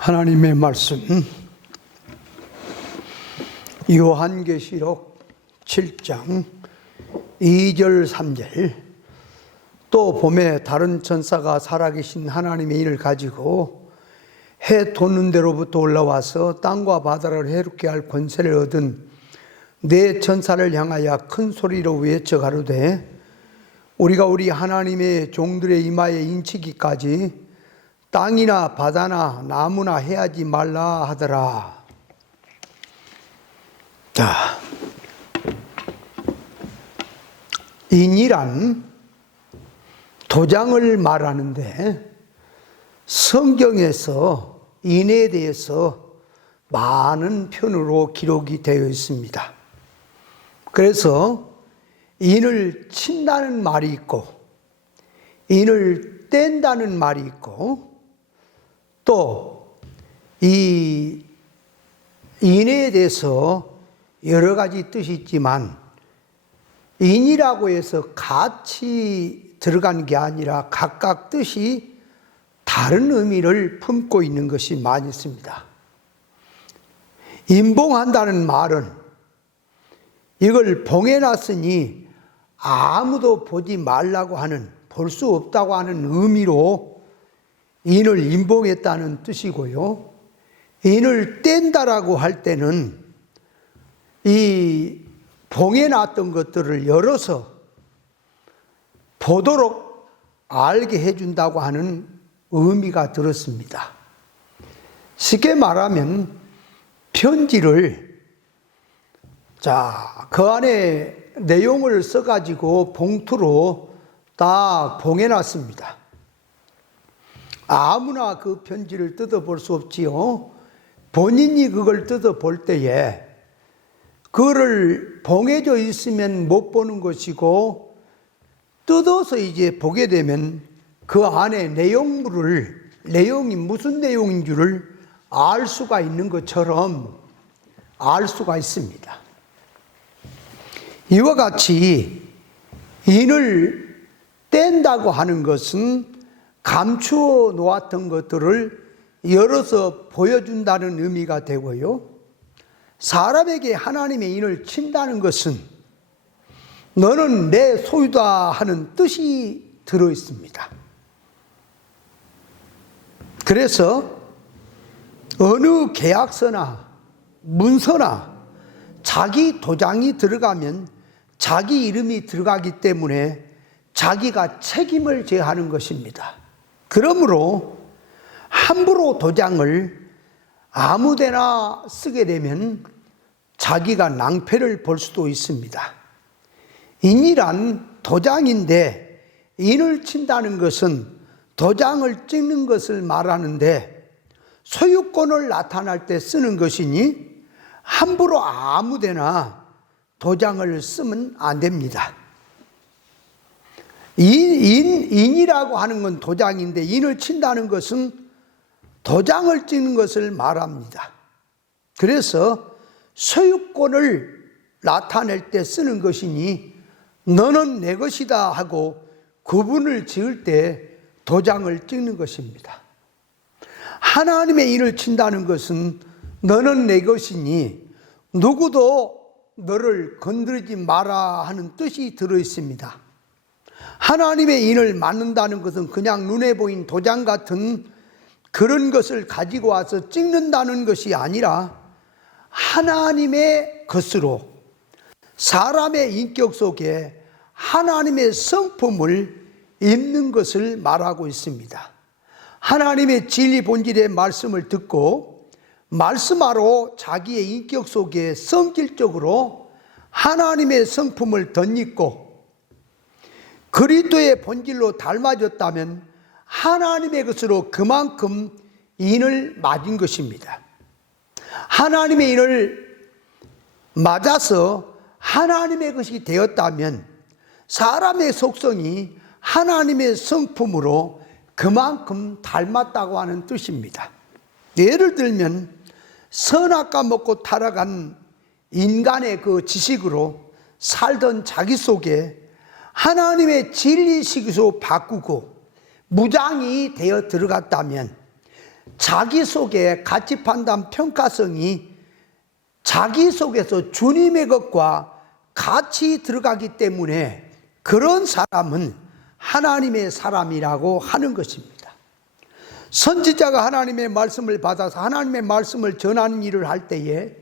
하나님의 말씀 요한계시록 7장 2절 3절. 또 봄에 다른 천사가 살아계신 하나님의 인을 가지고 해 돋는 데로부터 올라와서 땅과 바다를 해롭게 할 권세를 얻은 네 천사를 향하여 큰 소리로 외쳐 가로되 우리가 우리 하나님의 종들의 이마에 인치기까지 땅이나 바다나 나무나 해하지 말라 하더라. 자, 인이란 도장을 말하는데 성경에서 인에 대해서 많은 편으로 기록이 되어 있습니다. 그래서 인을 친다는 말이 있고 인을 뗀다는 말이 있고 또 이 인에 대해서 여러 가지 뜻이 있지만 인이라고 해서 같이 들어간 게 아니라 각각 뜻이 다른 의미를 품고 있는 것이 많이 있습니다. 인봉한다는 말은 이걸 봉해놨으니 아무도 보지 말라고 하는, 볼 수 없다고 하는 의미로 인을 인봉했다는 뜻이고요. 인을 뗀다라고 할 때는 이 봉해놨던 것들을 열어서 보도록 알게 해준다고 하는 의미가 들었습니다. 쉽게 말하면 편지를 그 안에 내용을 써가지고 봉투로 딱 봉해놨습니다. 아무나 그 편지를 뜯어볼 수 없지요. 본인이 그걸 뜯어볼 때에 그거를 봉해져 있으면 못 보는 것이고 뜯어서 이제 보게 되면 그 안에 내용이 무슨 내용인 줄을 알 수가 있는 것처럼 알 수가 있습니다. 이와 같이 인을 뗀다고 하는 것은 감추어 놓았던 것들을 열어서 보여준다는 의미가 되고요. 사람에게 하나님의 인을 친다는 것은 너는 내 소유다 하는 뜻이 들어 있습니다. 그래서 어느 계약서나 문서나 자기 도장이 들어가면 자기 이름이 들어가기 때문에 자기가 책임을 져야 하는 것입니다. 그러므로 함부로 도장을 아무데나 쓰게 되면 자기가 낭패를 볼 수도 있습니다. 인이란 도장인데 인을 친다는 것은 도장을 찍는 것을 말하는데 소유권을 나타낼 때 쓰는 것이니 함부로 아무데나 도장을 쓰면 안 됩니다. 인이라고 하는 건 도장인데 인을 친다는 것은 도장을 찍는 것을 말합니다. 그래서 소유권을 나타낼 때 쓰는 것이니 너는 내 것이다 하고 구분을 지을 때 도장을 찍는 것입니다. 하나님의 인을 친다는 것은 너는 내 것이니 누구도 너를 건드리지 마라 하는 뜻이 들어 있습니다. 하나님의 인을 맞는다는 것은 그냥 눈에 보인 도장 같은 그런 것을 가지고 와서 찍는다는 것이 아니라 하나님의 것으로 사람의 인격 속에 하나님의 성품을 입는 것을 말하고 있습니다. 하나님의 진리 본질의 말씀을 듣고 말씀하러 자기의 인격 속에 성질적으로 하나님의 성품을 덧입고 그리스도의 본질로 닮아졌다면 하나님의 것으로 그만큼 인을 맞은 것입니다. 하나님의 인을 맞아서 하나님의 것이 되었다면 사람의 속성이 하나님의 성품으로 그만큼 닮았다고 하는 뜻입니다. 예를 들면 선악과 먹고 타락한 인간의 그 지식으로 살던 자기 속에 하나님의 진리식으로 바꾸고 무장이 되어 들어갔다면 자기 속에 가치 판단 평가성이 자기 속에서 주님의 것과 같이 들어가기 때문에 그런 사람은 하나님의 사람이라고 하는 것입니다. 선지자가 하나님의 말씀을 받아서 하나님의 말씀을 전하는 일을 할 때에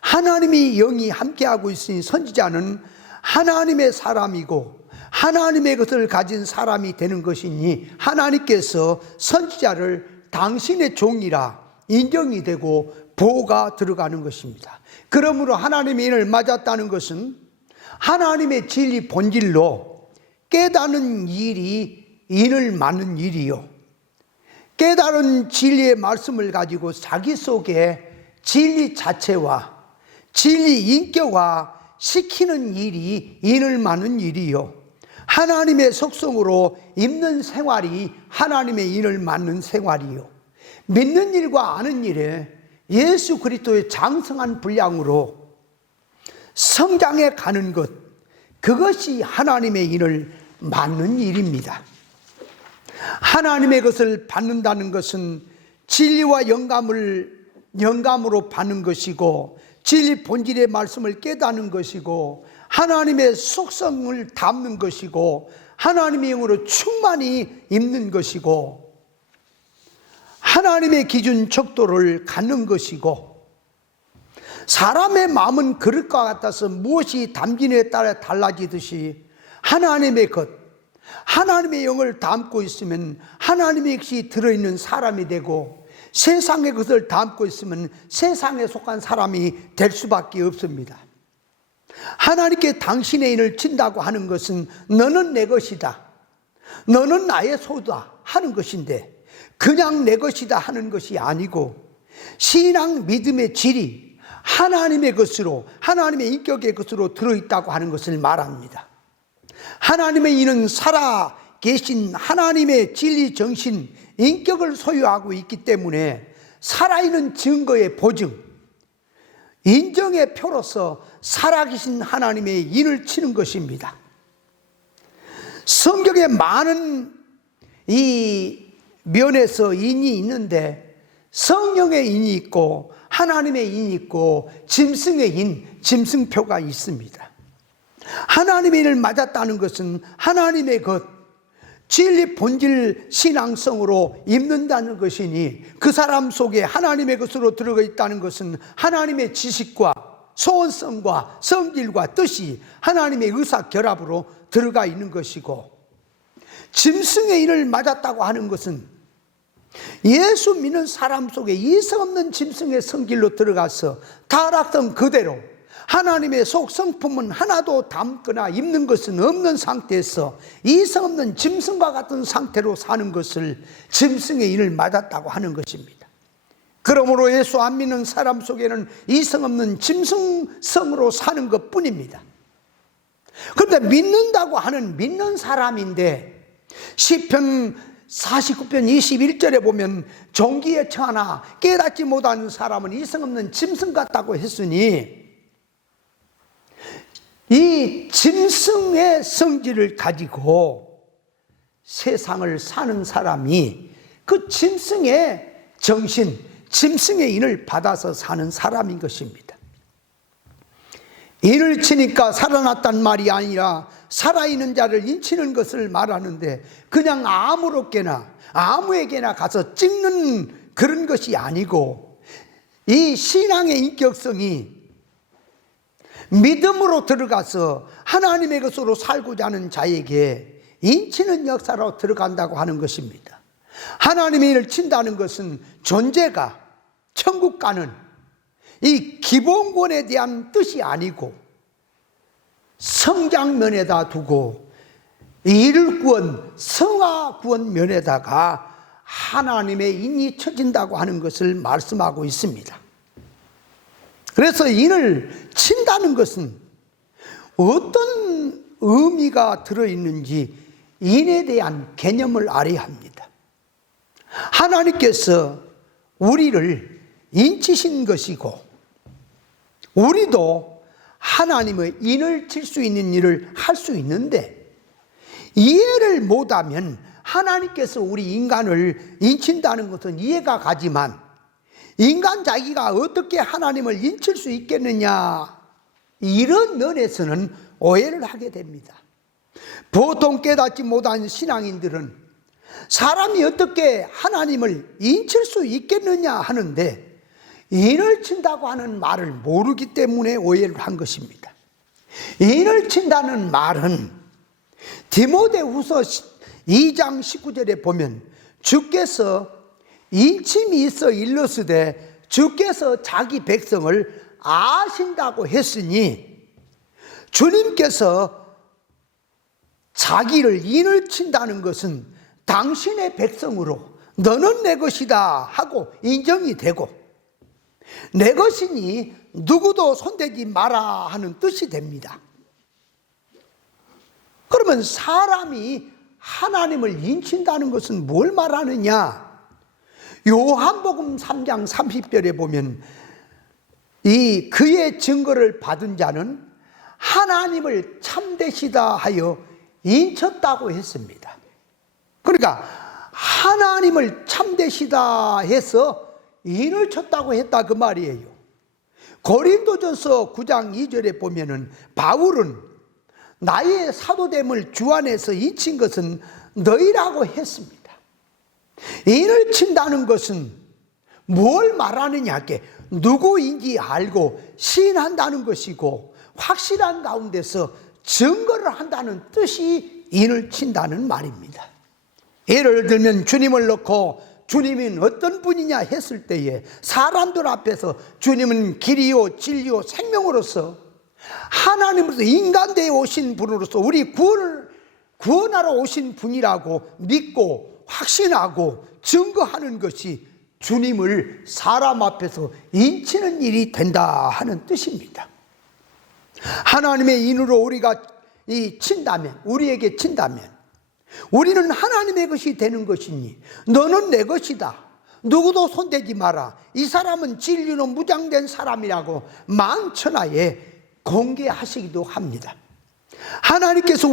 하나님이 영이 함께하고 있으니 선지자는 하나님의 사람이고 하나님의 것을 가진 사람이 되는 것이니 하나님께서 선지자를 당신의 종이라 인정이 되고 보호가 들어가는 것입니다. 그러므로 하나님의 인을 맞았다는 것은 하나님의 진리 본질로 깨닫는 일이 인을 맞는 일이요, 깨달은 진리의 말씀을 가지고 자기 속에 진리 자체와 진리 인격화 시키는 일이 인을 맞는 일이요, 하나님의 속성으로 입는 생활이 하나님의 인을 맞는 생활이요, 믿는 일과 아는 일에 예수 그리스도의 장성한 분량으로 성장해 가는 것, 그것이 하나님의 인을 맞는 일입니다. 하나님의 것을 받는다는 것은 진리와 영감으로 받는 것이고 진리 본질의 말씀을 깨닫는 것이고 하나님의 속성을 담는 것이고 하나님의 영으로 충만히 입는 것이고 하나님의 기준 척도를 갖는 것이고, 사람의 마음은 그릇과 같아서 무엇이 담기느냐에 따라 달라지듯이 하나님의 것, 하나님의 영을 담고 있으면 하나님의 것이 들어있는 사람이 되고 세상의 것을 담고 있으면 세상에 속한 사람이 될 수밖에 없습니다. 하나님께 당신의 인을 친다고 하는 것은 너는 내 것이다, 너는 나의 소유다 하는 것인데, 그냥 내 것이다 하는 것이 아니고 신앙 믿음의 질이 하나님의 것으로, 하나님의 인격의 것으로 들어있다고 하는 것을 말합니다. 하나님의 인은 살아 계신 하나님의 진리 정신 인격을 소유하고 있기 때문에 살아있는 증거의 보증, 인정의 표로서 살아계신 하나님의 인을 치는 것입니다. 성경에 많은 이 면에서 인이 있는데 성령의 인이 있고 하나님의 인이 있고 짐승의 인, 짐승표가 있습니다. 하나님의 인을 맞았다는 것은 하나님의 것, 진리 본질 신앙성으로 입는다는 것이니 그 사람 속에 하나님의 것으로 들어가 있다는 것은 하나님의 지식과 소원성과 성질과 뜻이 하나님의 의사 결합으로 들어가 있는 것이고, 짐승의 인을 맞았다고 하는 것은 예수 믿는 사람 속에 이성 없는 짐승의 성질로 들어가서 타락성 그대로 하나님의 속 성품은 하나도 담거나 입는 것은 없는 상태에서 이성 없는 짐승과 같은 상태로 사는 것을 짐승의 인을 맞았다고 하는 것입니다. 그러므로 예수 안 믿는 사람 속에는 이성 없는 짐승성으로 사는 것 뿐입니다. 그런데 믿는다고 하는 믿는 사람인데 시편 49편 21절에 보면 종기에 처하나 깨닫지 못하는 사람은 이성 없는 짐승 같다고 했으니, 이 짐승의 성질을 가지고 세상을 사는 사람이 그 짐승의 정신, 짐승의 인을 받아서 사는 사람인 것입니다. 인을 치니까 살아났단 말이 아니라 살아있는 자를 인치는 것을 말하는데, 그냥 아무에게나 가서 찍는 그런 것이 아니고 이 신앙의 인격성이 믿음으로 들어가서 하나님의 것으로 살고자 하는 자에게 인치는 역사로 들어간다고 하는 것입니다. 하나님의 인을 친다는 것은 존재가 천국 가는 이 기본권에 대한 뜻이 아니고 성장면에다 두고 이를 구원, 성화 구원 면에다가 하나님의 인이 쳐진다고 하는 것을 말씀하고 있습니다. 그래서 인을 친다는 것은 어떤 의미가 들어있는지 인에 대한 개념을 알아야 합니다. 하나님께서 우리를 인치신 것이고 우리도 하나님의 인을 칠 수 있는 일을 할 수 있는데, 이해를 못하면 하나님께서 우리 인간을 인친다는 것은 이해가 가지만 인간 자기가 어떻게 하나님을 인칠 수 있겠느냐, 이런 면에서는 오해를 하게 됩니다. 보통 깨닫지 못한 신앙인들은 사람이 어떻게 하나님을 인칠 수 있겠느냐 하는데 인을 친다고 하는 말을 모르기 때문에 오해를 한 것입니다. 인을 친다는 말은 디모데후서 2장 19절에 보면 주께서 인침이 있어 일러스되 주께서 자기 백성을 아신다고 했으니, 주님께서 자기를 인을 친다는 것은 당신의 백성으로 너는 내 것이다 하고 인정이 되고, 내 것이니 누구도 손대지 마라 하는 뜻이 됩니다. 그러면 사람이 하나님을 인친다는 것은 뭘 말하느냐? 요한복음 3장 30절에 보면 이 그의 증거를 받은 자는 하나님을 참되시다 하여 인쳤다고 했습니다. 그러니까 하나님을 참되시다 해서 인을 쳤다고 했다 그 말이에요. 고린도전서 9장 2절에 보면은 바울은 나의 사도됨을 주 안에서 인친 것은 너희라고 했습니다. 인을 친다는 것은 뭘 말하느냐 하게 누구인지 알고 시인한다는 것이고, 확실한 가운데서 증거를 한다는 뜻이 인을 친다는 말입니다. 예를 들면 주님을 놓고 주님은 어떤 분이냐 했을 때에 사람들 앞에서 주님은 길이요 진리요 생명으로서 하나님으로서 인간되어 오신 분으로서 우리 구원하러 오신 분이라고 믿고 확신하고 증거하는 것이 주님을 사람 앞에서 인치는 일이 된다 하는 뜻입니다. 하나님의 인으로 우리가 친다면, 우리에게 친다면 우리는 하나님의 것이 되는 것이니 너는 내 것이다, 누구도 손대지 마라, 이 사람은 진리로 무장된 사람이라고 만천하에 공개하시기도 합니다. 하나님께서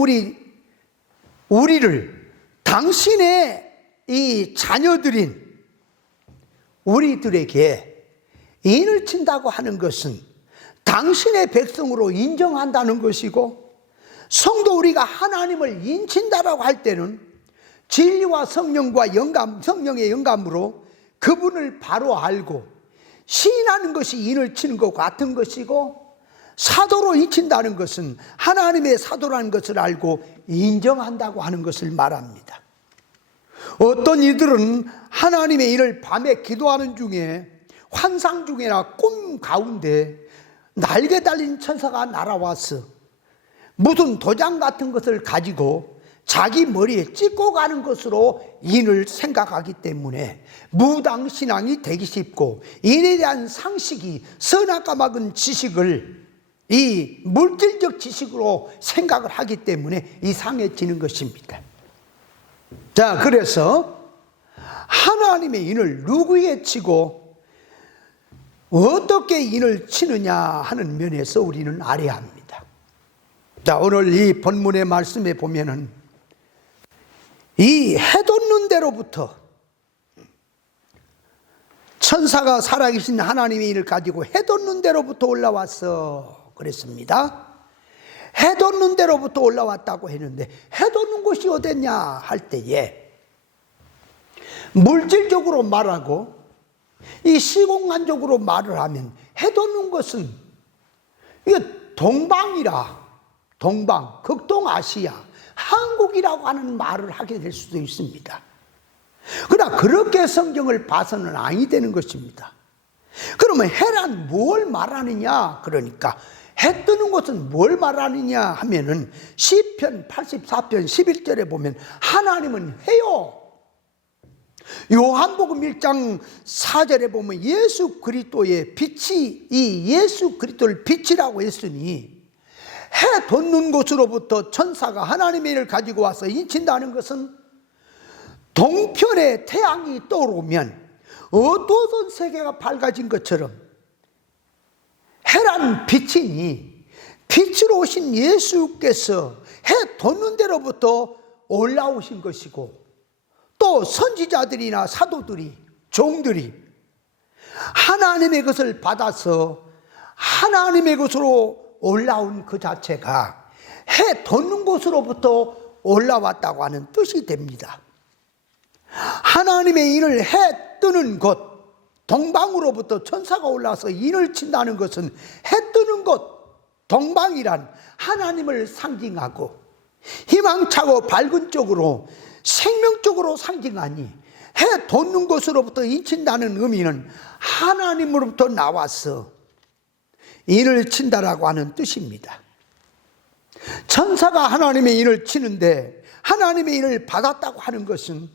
우리를 당신의 이 자녀들인 우리들에게 인을 친다고 하는 것은 당신의 백성으로 인정한다는 것이고, 성도 우리가 하나님을 인친다라고 할 때는 진리와 성령과 성령의 영감으로 그분을 바로 알고 시인하는 것이 인을 치는 것 같은 것이고, 사도로 인친다는 것은 하나님의 사도라는 것을 알고 인정한다고 하는 것을 말합니다. 어떤 이들은 하나님의 일을 밤에 기도하는 중에 환상 중이나 꿈 가운데 날개 달린 천사가 날아와서 무슨 도장 같은 것을 가지고 자기 머리에 찍고 가는 것으로 인을 생각하기 때문에 무당신앙이 되기 쉽고, 인에 대한 상식이 선악과 막은 지식을 이 물질적 지식으로 생각을 하기 때문에 이상해지는 것입니다. 자, 그래서 하나님의 인을 누구에게 치고 어떻게 인을 치느냐 하는 면에서 우리는 알아야 합니다. 자, 오늘 이 본문의 말씀에 보면은 이 해돋는 데로부터 천사가 살아계신 하나님의 인을 가지고 해돋는 데로부터 올라왔어 그랬습니다. 해돋는 데로부터 올라왔다고 했는데 해돋는 곳이 어딨냐 할 때에 물질적으로 말하고 이 시공간적으로 말을 하면 해돋는 것은 이거 동방이라, 동방, 극동아시아, 한국이라고 하는 말을 하게 될 수도 있습니다. 그러나 그렇게 성경을 봐서는 아니 되는 것입니다. 그러면 해란 뭘 말하느냐? 그러니까 해 뜨는 것은 뭘 말하느냐 하면은 시편 84편 11절에 보면 하나님은 해요. 요한복음 1장 4절에 보면 예수 그리스도의 빛이, 이 예수 그리스도를 빛이라고 했으니 해 돋는 곳으로부터 천사가 하나님의 일을 가지고 와서 인친다는 것은 동편에 태양이 떠오르면 어두웠던 세계가 밝아진 것처럼 해란 빛이니 빛으로 오신 예수께서 해 돋는 데로부터 올라오신 것이고, 또 선지자들이나 사도들이, 종들이 하나님의 것을 받아서 하나님의 것으로 올라온 그 자체가 해 돋는 곳으로부터 올라왔다고 하는 뜻이 됩니다. 하나님의 인을 해 뜨는 곳, 동방으로부터 천사가 올라와서 인을 친다는 것은 해 뜨는 곳, 동방이란 하나님을 상징하고 희망차고 밝은 쪽으로 생명적으로 상징하니, 해 돋는 곳으로부터 인친다는 의미는 하나님으로부터 나와서 인을 친다라고 하는 뜻입니다. 천사가 하나님의 인을 치는데 하나님의 인을 받았다고 하는 것은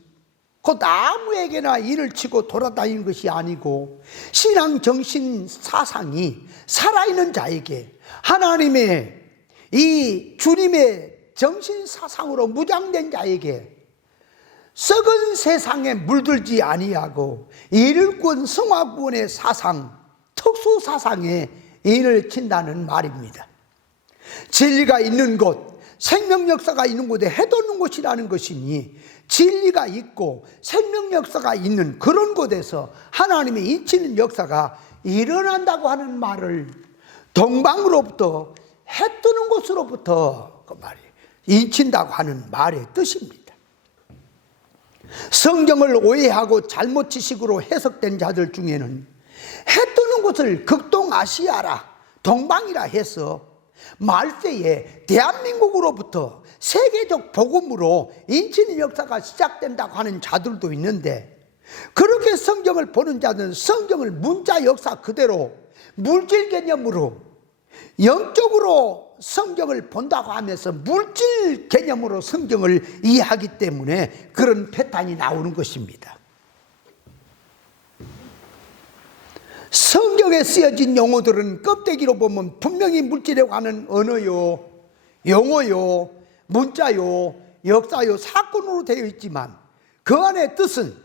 곧 아무에게나 인을 치고 돌아다니는 것이 아니고, 신앙 정신 사상이 살아있는 자에게, 하나님의 이 주님의 정신 사상으로 무장된 자에게 썩은 세상에 물들지 아니하고 일꾼 성화구원의 사상, 특수 사상에 인을 친다는 말입니다. 진리가 있는 곳, 생명 역사가 있는 곳에 해 돋는 곳이라는 것이니, 진리가 있고 생명 역사가 있는 그런 곳에서 하나님의 인치는 역사가 일어난다고 하는 말을, 동방으로부터 해 뜨는 곳으로부터 그 말이 인친다고 하는 말의 뜻입니다. 성경을 오해하고 잘못 지식으로 해석된 자들 중에는 해 뜨는 곳을 극동아시아라, 동방이라 해서 말세에 대한민국으로부터 세계적 복음으로 인치는 역사가 시작된다고 하는 자들도 있는데, 그렇게 성경을 보는 자들은 성경을 문자 역사 그대로 물질 개념으로, 영적으로 성경을 본다고 하면서 물질 개념으로 성경을 이해하기 때문에 그런 패턴이 나오는 것입니다. 성경에 쓰여진 용어들은 껍데기로 보면 분명히 물질이라고 하는 언어요, 용어요, 문자요, 역사요, 사건으로 되어 있지만 그 안의 뜻은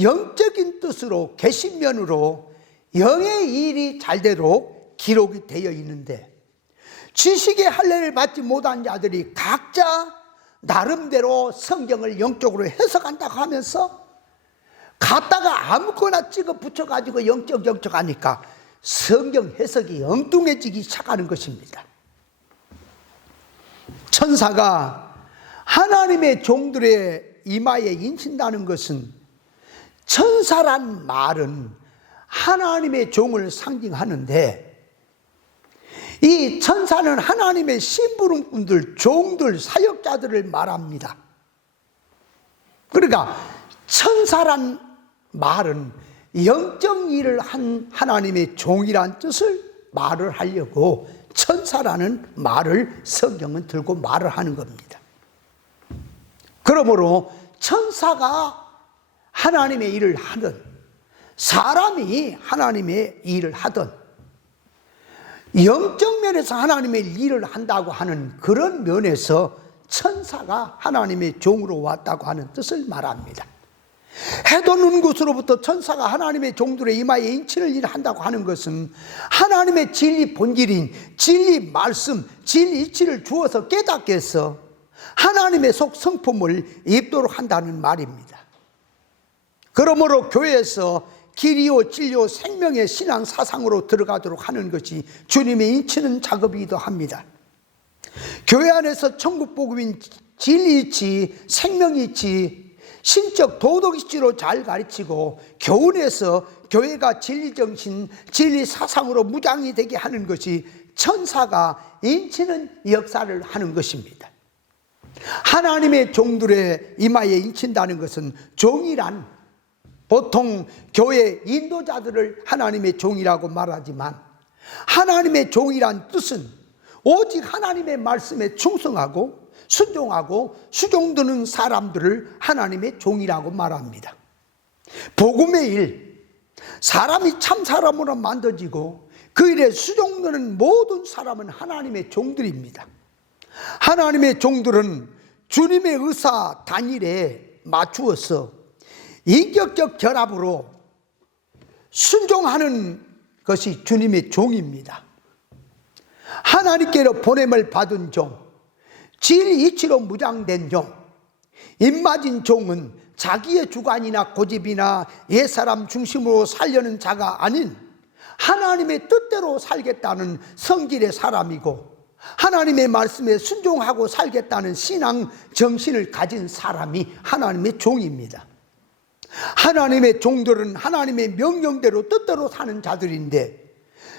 영적인 뜻으로 계시면으로 영의 일이 잘대로 기록이 되어 있는데, 지식의 할례를 받지 못한 자들이 각자 나름대로 성경을 영적으로 해석한다고 하면서 갖다가 아무거나 찍어 붙여가지고 영적 하니까 성경 해석이 엉뚱해지기 시작하는 것입니다. 천사가 하나님의 종들의 이마에 인친다는 것은, 천사란 말은 하나님의 종을 상징하는데, 이 천사는 하나님의 심부름꾼들, 종들, 사역자들을 말합니다. 그러니까 천사란 말은 영적 일을 한 하나님의 종이란 뜻을 말을 하려고 천사라는 말을 성경은 들고 말을 하는 겁니다. 그러므로 천사가 하나님의 일을 하든 사람이 하나님의 일을 하든 영적 면에서 하나님의 일을 한다고 하는 그런 면에서 천사가 하나님의 종으로 왔다고 하는 뜻을 말합니다. 해 돋는 곳으로부터 천사가 하나님의 종들의 이마에 인치는 일을 한다고 하는 것은 하나님의 진리 본질인 진리 말씀, 진리 이치를 주어서 깨닫게 해서 하나님의 속 성품을 입도록 한다는 말입니다. 그러므로 교회에서 길이요 진리요 생명의 신앙 사상으로 들어가도록 하는 것이 주님의 인치는 작업이기도 합니다. 교회 안에서 천국 복음인 진리 이치, 생명 이치, 신적 도덕 이치로 잘 가르치고 교훈에서 교회가 진리 정신, 진리 사상으로 무장이 되게 하는 것이 천사가 인치는 역사를 하는 것입니다. 하나님의 종들의 이마에 인친다는 것은, 종이란 보통 교회 인도자들을 하나님의 종이라고 말하지만, 하나님의 종이란 뜻은 오직 하나님의 말씀에 충성하고 순종하고 수종드는 사람들을 하나님의 종이라고 말합니다. 복음의 일, 사람이 참 사람으로 만들어지고 그 일에 수종드는 모든 사람은 하나님의 종들입니다. 하나님의 종들은 주님의 의사 단일에 맞추어서 인격적 결합으로 순종하는 것이 주님의 종입니다. 하나님께로 보냄을 받은 종, 진리 이치로 무장된 종, 입맞은 종은 자기의 주관이나 고집이나 옛사람 중심으로 살려는 자가 아닌 하나님의 뜻대로 살겠다는 성질의 사람이고, 하나님의 말씀에 순종하고 살겠다는 신앙 정신을 가진 사람이 하나님의 종입니다. 하나님의 종들은 하나님의 명령대로 뜻대로 사는 자들인데,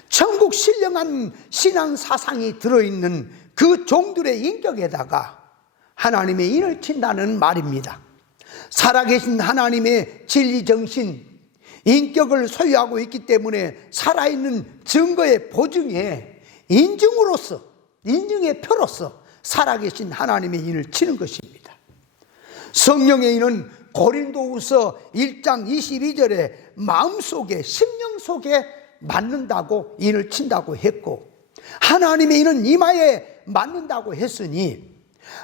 천국 신령한 신앙 사상이 들어있는 그 종들의 인격에다가 하나님의 인을 친다는 말입니다. 살아계신 하나님의 진리정신, 인격을 소유하고 있기 때문에 살아있는 증거의 보증에 인증의 표로서 살아계신 하나님의 인을 치는 것입니다. 성령의 인은 고린도후서 1장 22절에 마음속에, 심령 속에 맞는다고 인을 친다고 했고, 하나님의 인은 이마에 맞는다고 했으니,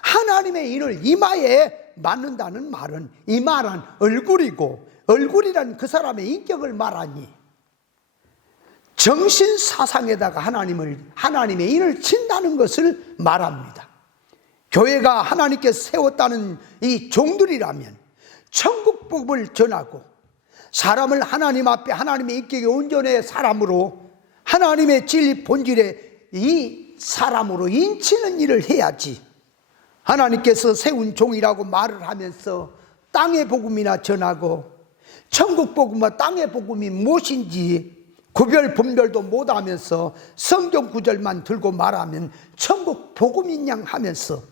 하나님의 인을 이마에 맞는다는 말은 이마란 얼굴이고, 얼굴이란 그 사람의 인격을 말하니 정신 사상에다가 하나님의 인을 친다는 것을 말합니다. 교회가 하나님께서 세웠다는 이 종들이라면 천국 복음을 전하고, 사람을 하나님 앞에 하나님의 인격의 온전의 사람으로, 하나님의 진리 본질의 이 사람으로 인치는 일을 해야지, 하나님께서 세운 종이라고 말을 하면서 땅의 복음이나 전하고, 천국 복음과 땅의 복음이 무엇인지 구별 분별도 못하면서 성경 구절만 들고 말하면 천국 복음인 양 하면서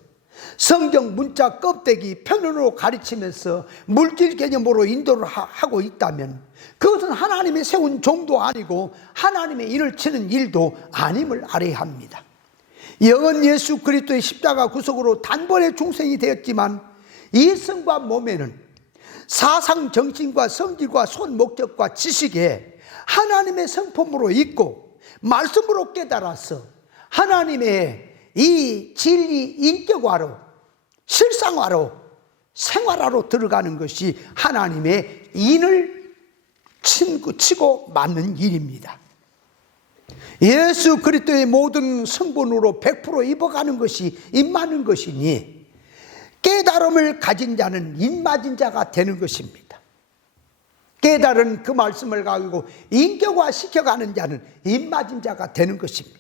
성경 문자 껍데기 편으로 가르치면서 물질 개념으로 인도를 하고 있다면, 그것은 하나님의 세운 종도 아니고 하나님의 일을 치는 일도 아님을 알아야 합니다. 영원 예수 그리스도의 십자가 구속으로 단번에 중생이 되었지만, 이 성과 몸에는 사상 정신과 성질과 손 목적과 지식에 하나님의 성품으로 있고 말씀으로 깨달아서 하나님의 이 진리 인격화로, 실상화로, 생활화로 들어가는 것이 하나님의 인을 치고 맞는 일입니다. 예수 그리스도의 모든 성분으로 100% 입어가는 것이 입맞는 것이니, 깨달음을 가진 자는 입맞은 자가 되는 것입니다. 깨달은 그 말씀을 가지고 인격화 시켜가는 자는 입맞은 자가 되는 것입니다.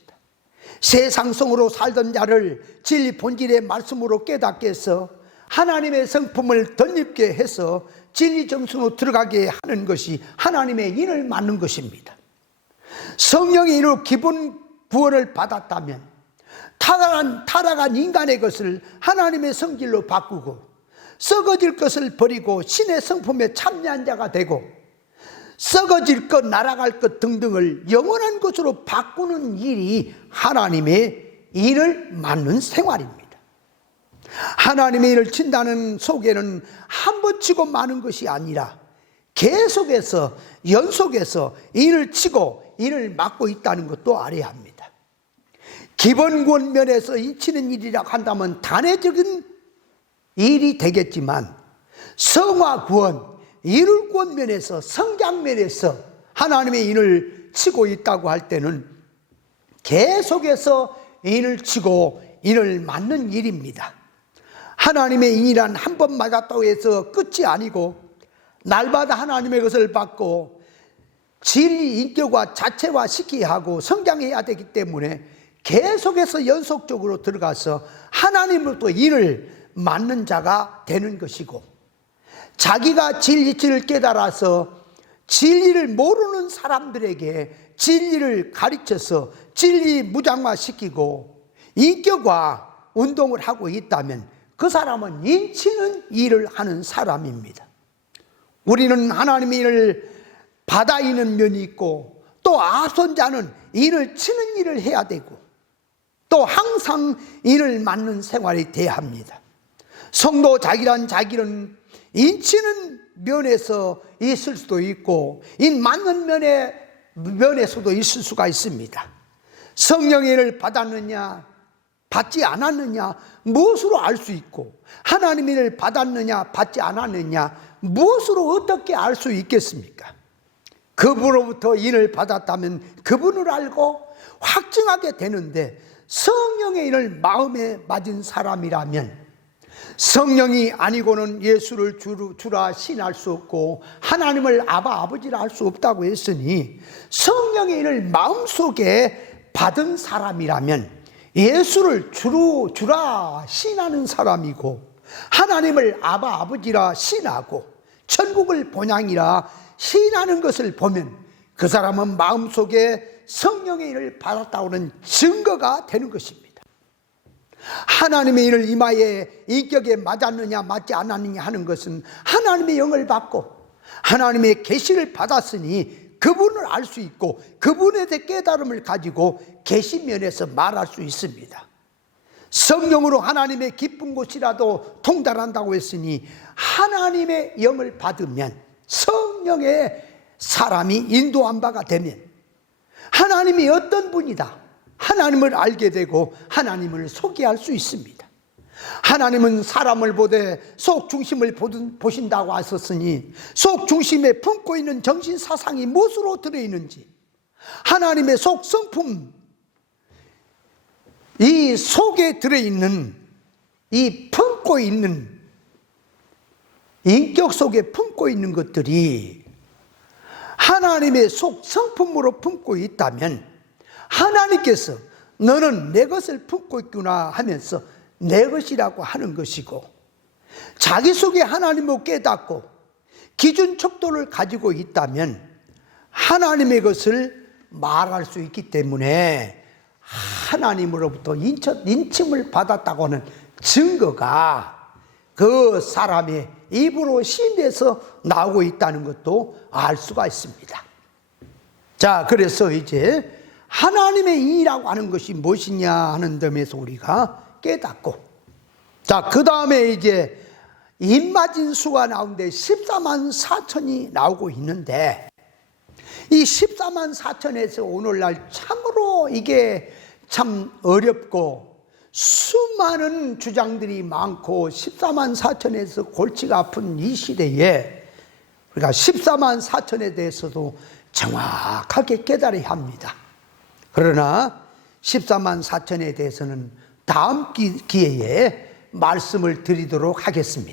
세상성으로 살던 자를 진리 본질의 말씀으로 깨닫게 해서 하나님의 성품을 덧입게 해서 진리 정신으로 들어가게 하는 것이 하나님의 인을 맞는 것입니다. 성령의 인으로 기본 구원을 받았다면 타락한 인간의 것을 하나님의 성질로 바꾸고, 썩어질 것을 버리고 신의 성품에 참여한 자가 되고, 썩어질 것, 날아갈 것 등등을 영원한 것으로 바꾸는 일이 하나님의 인을 맞는 생활입니다. 하나님의 인을 친다는 속에는 한 번 치고 마는 것이 아니라 계속해서 연속해서 인을 치고 인을 맞고 있다는 것도 알아야 합니다. 기본 구원 면에서 이 치는 일이라고 한다면 단회적인 일이 되겠지만, 성화 구원, 이룰 구원 면에서, 성장 면에서 하나님의 인을 치고 있다고 할 때는 계속해서 인을 치고 인을 맞는 일입니다. 하나님의 인이란 한 번 맞았다고 해서 끝이 아니고, 날마다 하나님의 것을 받고 진리 인격화 자체화 시켜야 하고 성장해야 되기 때문에 계속해서 연속적으로 들어가서 하나님으로부터 인을 맞는 자가 되는 것이고, 자기가 진리를 깨달아서 진리를 모르는 사람들에게 진리를 가르쳐서 진리 무장화시키고 인격화 운동을 하고 있다면 그 사람은 인치는 일을 하는 사람입니다. 우리는 하나님의 인을 받아 있는 면이 있고, 또 앞선자는 인을 치는 일을 해야 되고, 또 항상 인을 맞는 생활이 돼야 합니다. 성도 자기는 인치는 면에서 있을 수도 있고 인 맞는 면에서도 있을 수가 있습니다. 성령의 인을 받았느냐 받지 않았느냐 무엇으로 알 수 있고, 하나님의 인을 받았느냐 받지 않았느냐 무엇으로 어떻게 알 수 있겠습니까? 그분으로부터 인을 받았다면 그분을 알고 확증하게 되는데, 성령의 인을 마음에 맞은 사람이라면 성령이 아니고는 예수를 주라 신할 수 없고 하나님을 아버지라 할 수 없다고 했으니, 성령의 인을 마음속에 받은 사람이라면 예수를 주라 신하는 사람이고, 하나님을 아버지라 신하고 천국을 본향이라 신하는 것을 보면 그 사람은 마음속에 성령의 인을 받았다고는 증거가 되는 것입니다. 하나님의 인을 이마에 인격에 맞았느냐 맞지 않았느냐 하는 것은 하나님의 영을 받고 하나님의 계시를 받았으니 그분을 알 수 있고 그분에 대해 깨달음을 가지고 계시면에서 말할 수 있습니다. 성령으로 하나님의 깊은 곳이라도 통달한다고 했으니, 하나님의 영을 받으면, 성령의 사람이 인도한 바가 되면 하나님이 어떤 분이다, 하나님을 알게 되고 하나님을 소개할 수 있습니다. 하나님은 사람을 보되 속 중심을 보신다고 하셨으니, 속 중심에 품고 있는 정신 사상이 무엇으로 들어있는지, 하나님의 속 성품, 이 속에 들어있는, 이 품고 있는, 인격 속에 품고 있는 것들이 하나님의 속 성품으로 품고 있다면, 하나님께서 너는 내 것을 품고 있구나 하면서 내 것이라고 하는 것이고, 자기 속에 하나님을 깨닫고 기준 척도를 가지고 있다면 하나님의 것을 말할 수 있기 때문에 하나님으로부터 인침을 받았다고 하는 증거가 그 사람의 입으로 신에서 나오고 있다는 것도 알 수가 있습니다. 자, 그래서 이제 하나님의 인이라고 하는 것이 무엇이냐 하는 점에서 우리가 깨닫고, 자, 그 다음에 이제 입맞은 수가 나오는데 14만 4천이 나오고 있는데, 이 14만 4천에서 오늘날 참으로 이게 참 어렵고 수많은 주장들이 많고 14만 4천에서 골치가 아픈 이 시대에 우리가 14만 4천에 대해서도 정확하게 깨달아야 합니다. 그러나 14만 4천에 대해서는 다음 기회에 말씀을 드리도록 하겠습니다.